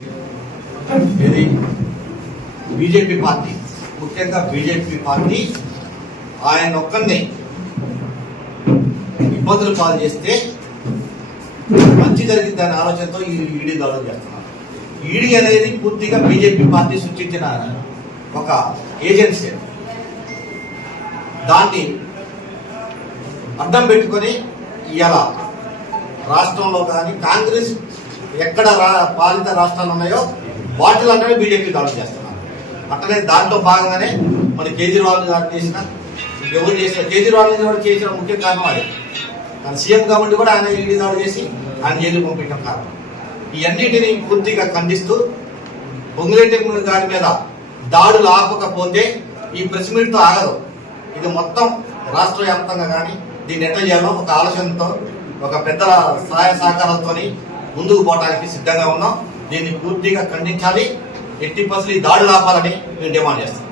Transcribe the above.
ఇది BJP party, ముఖ్యంగా BJP party ఆయన ఒక్కరిని ఇబ్బందులు పాలు చేస్తే మంచి జరిగిందనే ఆలోచనతో ఈ ఈడీ దాడులు చేస్తున్నారు. ఈడీ అనేది పూర్తిగా బీజేపీ పార్టీ సృష్టించిన ఒక ఏజెన్సీ. దాన్ని అడ్డం పెట్టుకొని ఇవాళ రాష్ట్రంలో కానీ కాంగ్రెస్ ఎక్కడ పాలిత రాష్ట్రాలు ఉన్నాయో వాటిలోనే బీజేపీ దాడులు చేస్తున్నారు. అట్లనే దాంట్లో భాగంగానే మన కేజ్రీవాల్ గారు చేసిన, ఎవరు చేసిన, కేజ్రీవాల్ కూడా చేసిన ముఖ్య కారణం అది. కానీ సీఎం గవర్నమెంట్ కూడా ఆయన ఈడీ దాడులు చేసి ఆయన జైలు పంపించడం కారణం. ఈ అన్నింటినీ పూర్తిగా ఖండిస్తూ పొంగులేటి గారి మీద దాడులు ఆపకపోతే ఈ ప్రెస్ మీట్తో ఆగదు. ఇది మొత్తం రాష్ట్ర వ్యాప్తంగా కానీ దీన్ని ఎట్లా చేయాలో ఒక ఆలోచనతో, ఒక పెద్ద సహాయ సహకారాలతో ముందుకు పోవడానికి సిద్ధంగా ఉన్నాం. దీన్ని పూర్తిగా ఖండించాలి. 80% ఈ దాడులు ఆపాలని మేము డిమాండ్ చేస్తాం.